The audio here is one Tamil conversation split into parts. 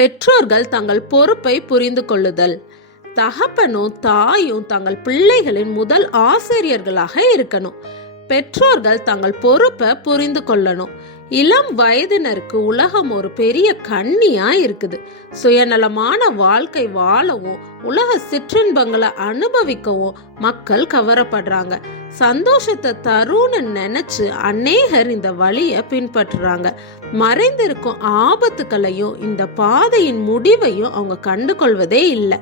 பெற்றோர்கள் தங்கள் பொறுப்பை புரிந்து கொள்ளுதல். தகப்பனும் தாயும் தங்கள் பிள்ளைகளின் முதல் ஆசிரியர்களாக இருக்கணும். பெற்றோர்கள் தங்கள் பொறுப்பை புரிந்து கொள்ளணும். இளம் வயதினருக்கு உலகம் ஒரு பெரிய கண்ணியா இருக்குது. சுயநலமான வாழ்க்கை வாழவும் உலக சிற்றின்பங்களை அனுபவிக்கவும் மக்கள் கவரப்படுறாங்க. சந்தோஷத்தை தருன்னு நினைச்சு அநேகர் இந்த வழியை பின்பற்றுறாங்க. மறைந்திருக்கும் ஆபத்துக்களையும் இந்த பாதையின் முடிவையும் அவங்க கண்டுகொள்வதே இல்லை.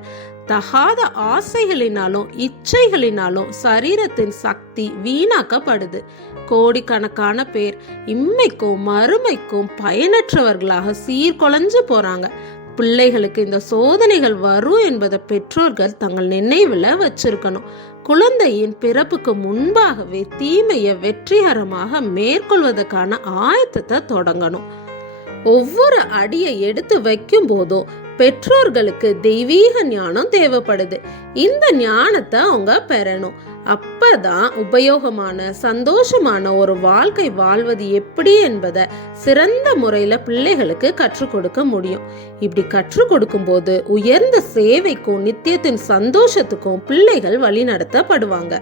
தகாத ஆசைகளினாலும் இச்சைகளினாலும் சரீரத்தின் சக்தி வீணாக்கப்படுது. கோடிக்கணக்கான பேர் இம்மைக்கும் மறுமைக்கும் பயனற்றவர்களாக சீர்குலைஞ்சு போறாங்க. பிள்ளைகளுக்கு இந்த சோதனைகள் வரும் என்பதை பெற்றோர்கள் தங்கள் நினைவில் வச்சிருக்கணும். குழந்தையின் பிறப்புக்கு முன்பாகவே தீமையை வெற்றிகரமாக மேற்கொள்வதற்கான ஆயத்தத்தை தொடங்கணும். ஒவ்வொரு அடியை எடுத்து வைக்கும் போதும் பெற்றோர்களுக்கு தெய்வீக ஞானம் தேவைப்படுது. இந்த ஞானத்தை அவங்க பெறணும். அப்பதான் உபயோகமான சந்தோஷமான ஒரு வாழ்க்கை வாழ்வது எப்படி என்பதை சிறந்த முறையில் பிள்ளைகளுக்கு கற்றுக் கொடுக்க முடியும். இப்படி கற்றுக் கொடுக்கும்போது உயர்ந்த சேவைக்கும் நித்தியத்தின் சந்தோஷத்துக்கும் பிள்ளைகள் வழிநடத்தப்படுவாங்க.